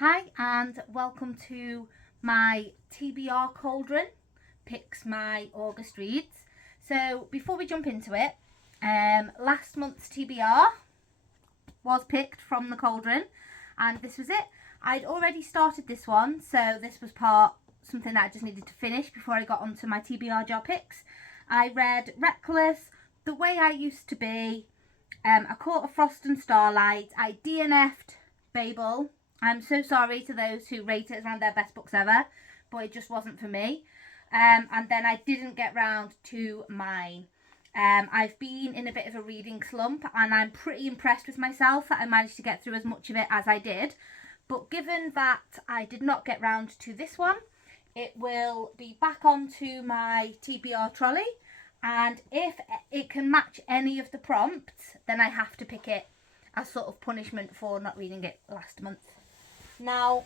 Hi and welcome to my TBR Cauldron Picks My August Reads. So before we jump into it, last month's TBR was picked from the Cauldron and this was it. I'd already started this one, so this was something that I just needed to finish before I got onto my TBR jar picks. I read Reckless, The Way I Used to Be, A Court of Frost and Starlight. I DNF'd Babel. I'm so sorry to those who rate it as one of their best books ever, but it just wasn't for me. And then I didn't get round to mine. I've been in a bit of a reading slump and I'm pretty impressed with myself that I managed to get through as much of it as I did. But given that I did not get round to this one, it will be back onto my TBR trolley. And if it can match any of the prompts, then I have to pick it as sort of punishment for not reading it last month. Now,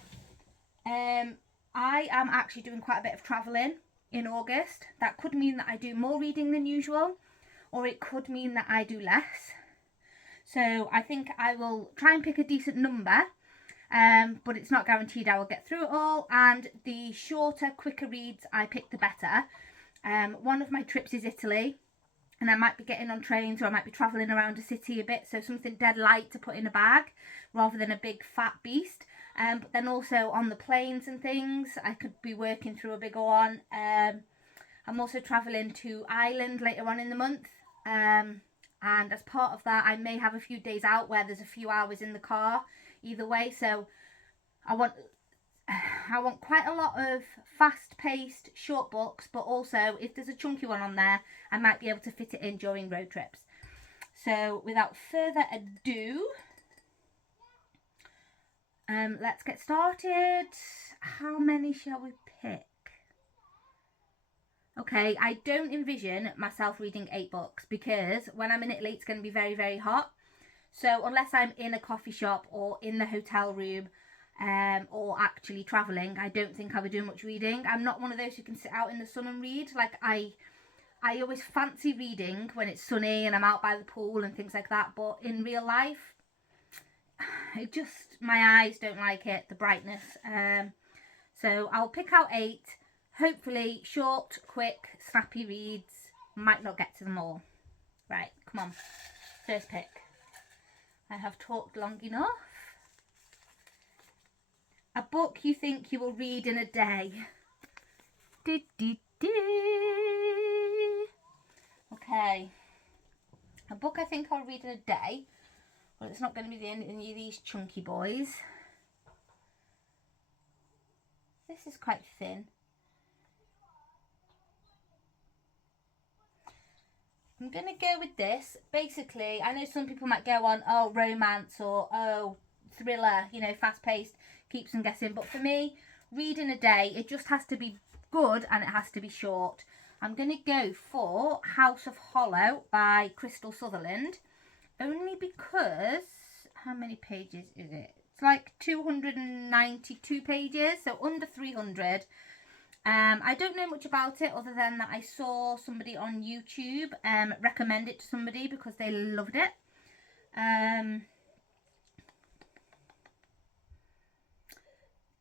I am actually doing quite a bit of travelling in August. That could mean that I do more reading than usual, or it could mean that I do less. So I think I will try and pick a decent number, but it's not guaranteed I will get through it all. And the shorter, quicker reads I pick, the better. One of my trips is Italy, and I might be getting on trains or I might be travelling around a city a bit, so something dead light to put in a bag rather than a big fat beast. But then also on the planes and things, I could be working through a bigger one. I'm also travelling to Ireland later on in the month, and as part of that, I may have a few days out where there's a few hours in the car either way. So I want quite a lot of fast-paced short books, but also if there's a chunky one on there, I might be able to fit it in during road trips. So without further ado, let's get started. How many shall we pick? Okay, I don't envision myself reading 8 books because when I'm in Italy, it's going to be very, very hot. So unless I'm in a coffee shop or in the hotel room, or actually travelling, I don't think I would do much reading. I'm not one of those who can sit out in the sun and read. Like I always fancy reading when it's sunny and I'm out by the pool and things like that. But in real life, my eyes don't like it, the brightness. So I'll pick out 8. Hopefully short, quick, snappy reads. Might not get to them all. Right, come on. First pick. I have talked long enough. A book you think you will read in a day. Okay. A book I think I'll read in a day. Well, it's not going to be any of these chunky boys. This is quite thin. I'm going to go with this. Basically, I know some people might go on, oh, romance or, oh, thriller, fast-paced, keeps them guessing. But for me, reading a day, it just has to be good and it has to be short. I'm going to go for House of Hollow by Crystal Sutherland. Only because, how many pages is it? It's like 292 pages, so under 300. I don't know much about it other than that I saw somebody on YouTube recommend it to somebody because they loved it.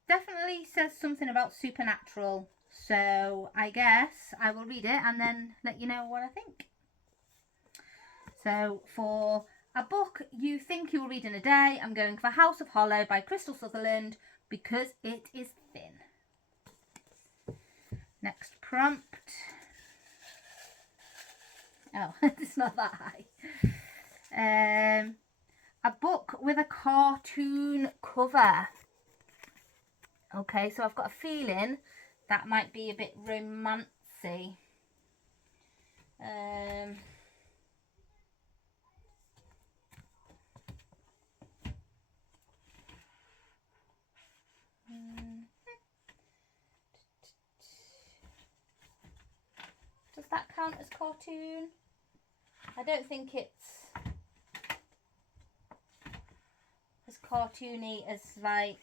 Definitely says something about supernatural, so I guess I will read it and then let you know what I think. So for a book you think you'll read in a day, I'm going for House of Hollow by Crystal Sutherland because it is thin. Next prompt. Oh, it's not that high. A book with a cartoon cover. Okay, so I've got a feeling that might be a bit romancy. Does that count as cartoon? I don't think it's as cartoony as like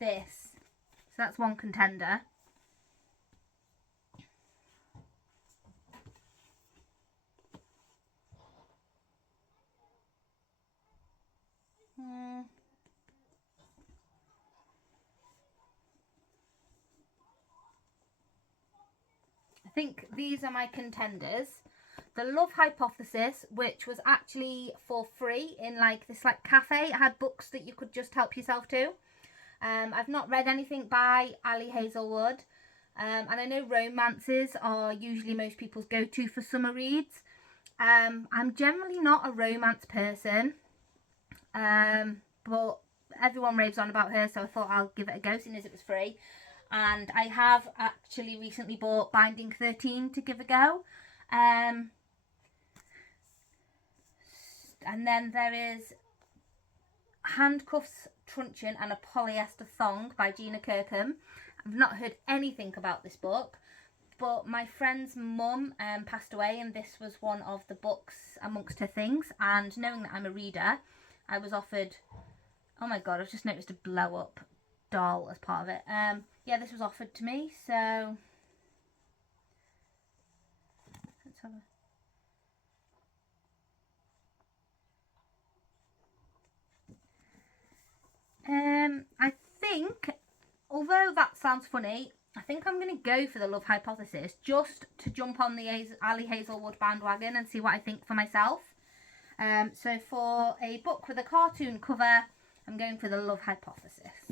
this. So that's one contender. think these are my contenders. The Love Hypothesis, which was actually for free in like this like cafe. It had books that you could just help yourself to. I've not read anything by Ali Hazelwood. And I know romances are usually most people's go-to for summer reads. I'm generally not a romance person. But everyone raves on about her, so I thought I'll give it a go, seeing as it was free. And I have actually recently bought Binding 13 to give a go. And then there is Handcuffs, Truncheon and a Polyester Thong by Gina Kirkham. I've not heard anything about this book, but my friend's mum passed away, and this was one of the books amongst her things. And knowing that I'm a reader, I was offered, oh my god, I've just noticed a blow up doll as part of it. Yeah, this was offered to me, so let's have a... I think, although that sounds funny, I think I'm going to go for the Love Hypothesis just to jump on the Ali Hazelwood bandwagon and see what I think for myself. So for a book with a cartoon cover, I'm going for the Love Hypothesis.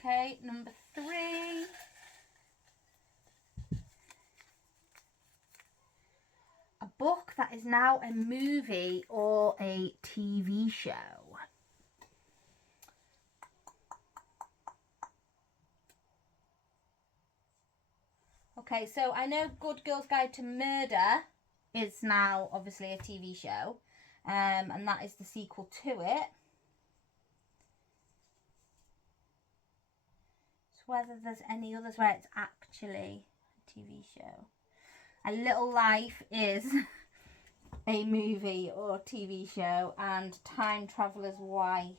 Okay, number 3. A book that is now a movie or a TV show. Okay, so I know Good Girl's Guide to Murder is now obviously a TV show, and that is the sequel to it. So whether there's any others where it's actually a TV show. A Little Life is a movie or TV show, and Time Traveler's Wife.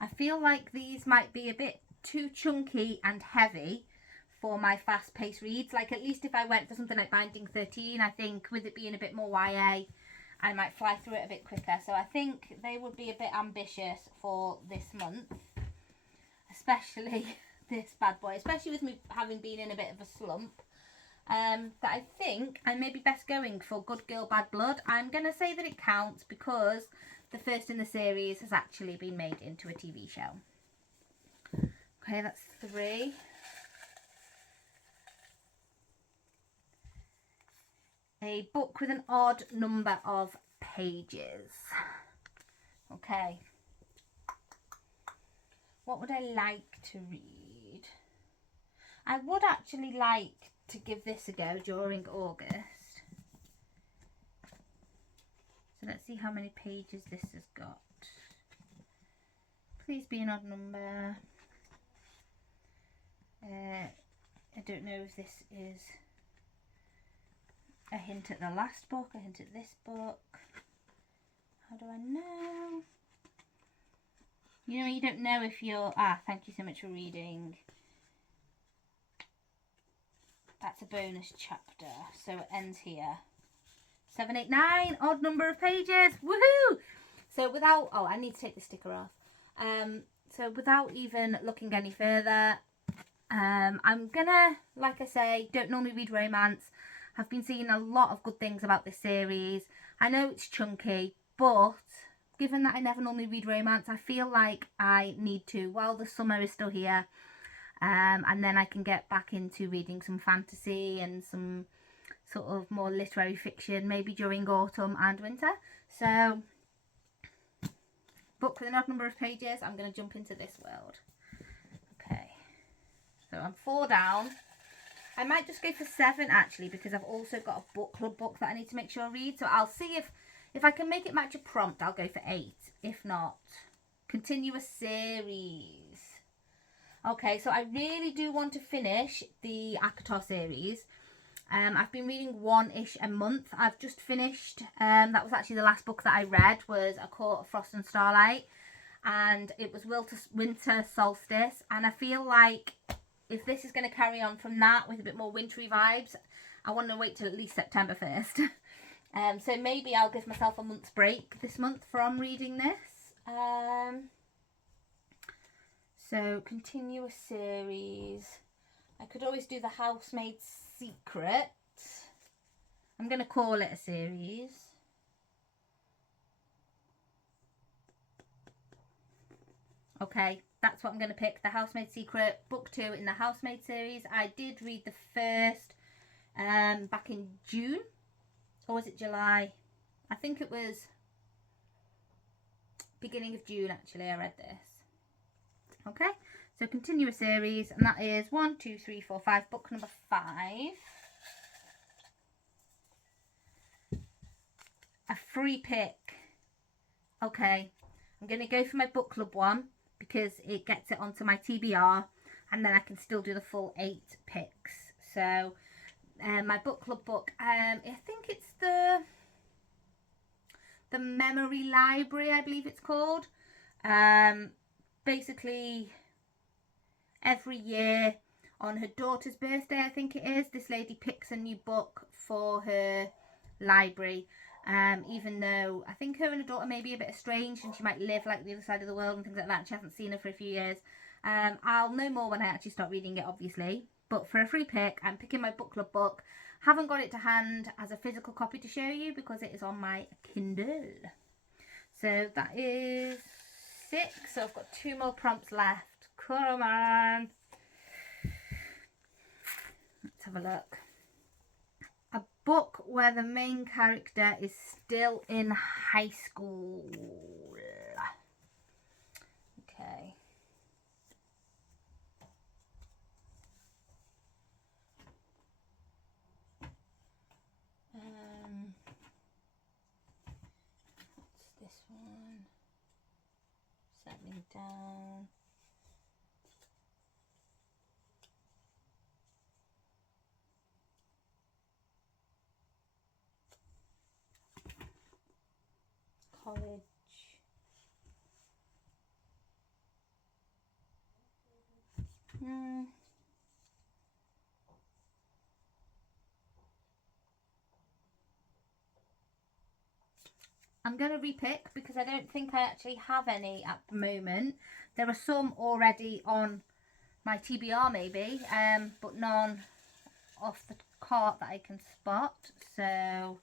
I feel like these might be a bit too chunky and heavy for my fast-paced reads. Like, at least if I went for something like Binding 13, I think with it being a bit more YA, I might fly through it a bit quicker. So I think they would be a bit ambitious for this month, especially this bad boy, especially with me having been in a bit of a slump. That I think I may be best going for Good Girl Bad Blood. I'm going to say that it counts because the first in the series has actually been made into a TV show. Okay, that's 3. A book with an odd number of pages. Okay. What would I like to read? I would actually like to give this a go during August. So let's see how many pages this has got. Please be an odd number. I don't know if this is a hint at the last book, a hint at this book. How do I know? You know, you don't know if you're... thank you so much for reading. That's a bonus chapter, so it ends here. 7, 8, 9, odd number of pages. Woohoo! So without... Oh, I need to take the sticker off. So without even looking any further, I'm gonna, like I say, don't normally read romance. I've been seeing a lot of good things about this series. I know it's chunky, but given that I never normally read romance, I feel like I need to while the summer is still here. And then I can get back into reading some fantasy and some sort of more literary fiction, maybe during autumn and winter. So, book with an odd number of pages, I'm going to jump into this world. Okay, so I'm 4 down. I might just go for 7 actually, because I've also got a book club book that I need to make sure I read. So I'll see if I can make it match a prompt, I'll go for 8. If not, continue a series. Okay, so I really do want to finish the ACOTAR series. I've been reading 1-ish a month. I've just finished, that was actually the last book that I read, was A Court of Frost and Starlight. And it was Winter Solstice. And I feel like if this is going to carry on from that with a bit more wintry vibes, I want to wait till at least September first. So maybe I'll give myself a month's break this month from reading this. So continue a series. I could always do The Housemaid's Secret. I'm going to call it a series. Okay, that's what I'm going to pick. The Housemaid's Secret, book 2 in the Housemaid series. I did read the first back in June. Or was it July? I think it was beginning of June, actually, I read this. Okay, so continue a series, and that is 1, 2, 3, 4, 5, book number 5. A free pick. Okay, I'm going to go for my book club one because it gets it onto my TBR, and then I can still do the full 8 picks. So my book club book, I think it's the Memory Library, I believe it's called. Basically, every year on her daughter's birthday, I think it is, this lady picks a new book for her library. Even though I think her and her daughter may be a bit estranged and she might live like the other side of the world and things like that. She hasn't seen her for a few years. I'll know more when I actually start reading it, obviously. But for a free pick, I'm picking my book club book. Haven't got it to hand as a physical copy to show you because it is on my Kindle. So that is 6. So I've got 2 more prompts left. Come on. Let's have a look. A book where the main character is still in high school. Okay. What's this one? Settling down. College. I'm going to repick because I don't think I actually have any at the moment. There are some already on my TBR maybe, but none off the cart that I can spot. So,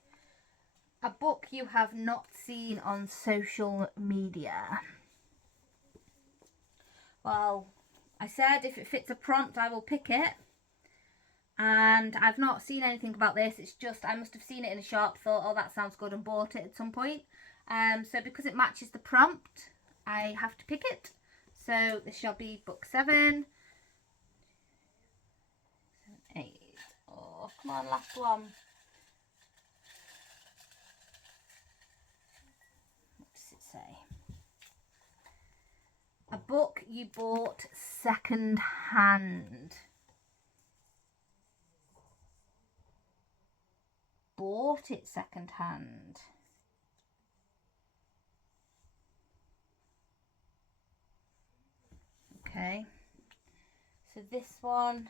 a book you have not seen on social media. Well, I said if it fits a prompt, I will pick it. And I've not seen anything about this. It's just I must have seen it in a shop, thought, oh, that sounds good, and bought it at some point. So because it matches the prompt, I have to pick it. So this shall be book 7. 8. Oh, come on, last one. What does it say? A book you bought second hand. Bought it second hand. Okay. So this one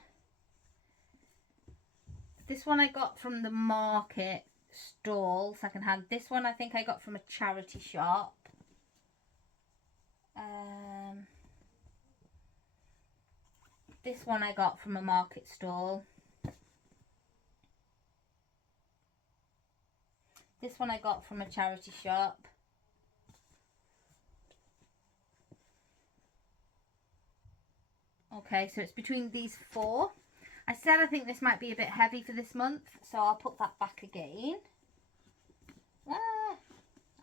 I got from the market stall second hand. This one I think I got from a charity shop. This one I got from a market stall. This one I got from a charity shop. Okay, so it's between these 4. I said I think this might be a bit heavy for this month, so I'll put that back again.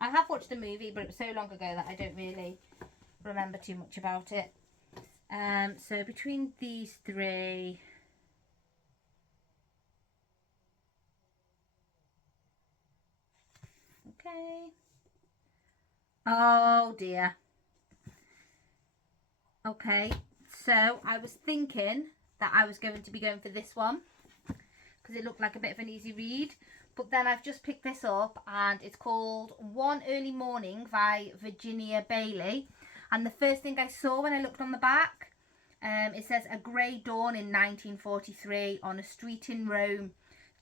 I have watched the movie, but it was so long ago that I don't really remember too much about it. So between these 3... Okay. Oh dear. Okay, so I was thinking that I was going to be going for this one because it looked like a bit of an easy read, but then I've just picked this up and it's called One Early Morning by Virginia Bailey, and the first thing I saw when I looked on the back, it says a grey dawn in 1943 on a street in Rome.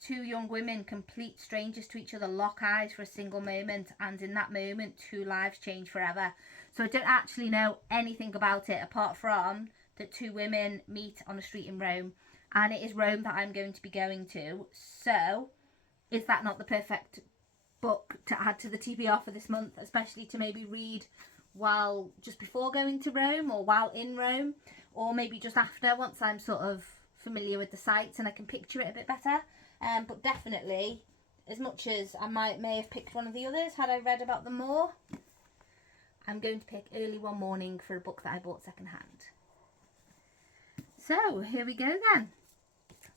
two young women, complete strangers to each other, lock eyes for a single moment, and in that moment, two lives change forever. So I don't actually know anything about it apart from that two women meet on a street in Rome, and it is Rome that I'm going to be going to. So is that not the perfect book to add to the TBR for this month, especially to maybe read while just before going to Rome, or while in Rome, or maybe just after, once I'm sort of familiar with the sites and I can picture it a bit better. But definitely, as much as I may have picked one of the others had I read about them more, I'm going to pick Early One Morning for a book that I bought second hand. So here we go then.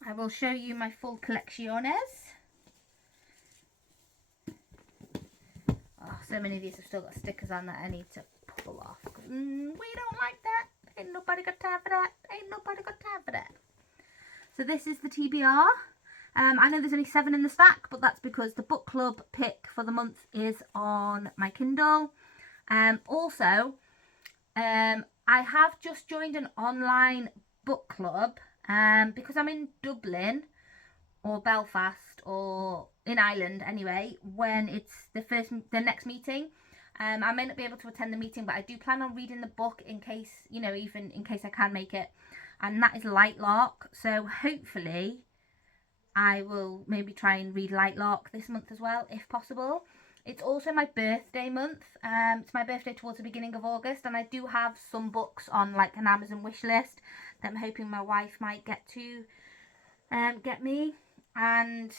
I will show you my full collecciones. Oh, so many of these have still got stickers on that I need to pull off. We don't like that. Ain't nobody got time for that. Ain't nobody got time for that. So this is the TBR. I know there's only 7 in the stack, but that's because the book club pick for the month is on my Kindle. Also, I have just joined an online book club because I'm in Dublin or Belfast or in Ireland anyway, when it's the next meeting. I may not be able to attend the meeting, but I do plan on reading the book in case, even in case I can make it. And that is Lightlark. So hopefully I will maybe try and read Lightlark this month as well, if possible. It's also my birthday month. It's my birthday towards the beginning of August, and I do have some books on like an Amazon wish list that I'm hoping my wife might get me. And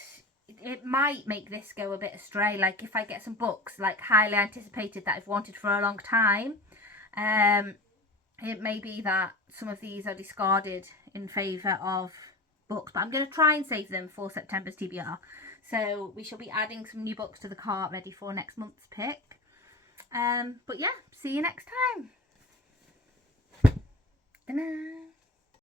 it might make this go a bit astray. Like if I get some books like highly anticipated that I've wanted for a long time, it may be that some of these are discarded in favour of books, but I'm going to try and save them for September's TBR. So we shall be adding some new books to the cart ready for next month's pick. But yeah, see you next time. Ta-da.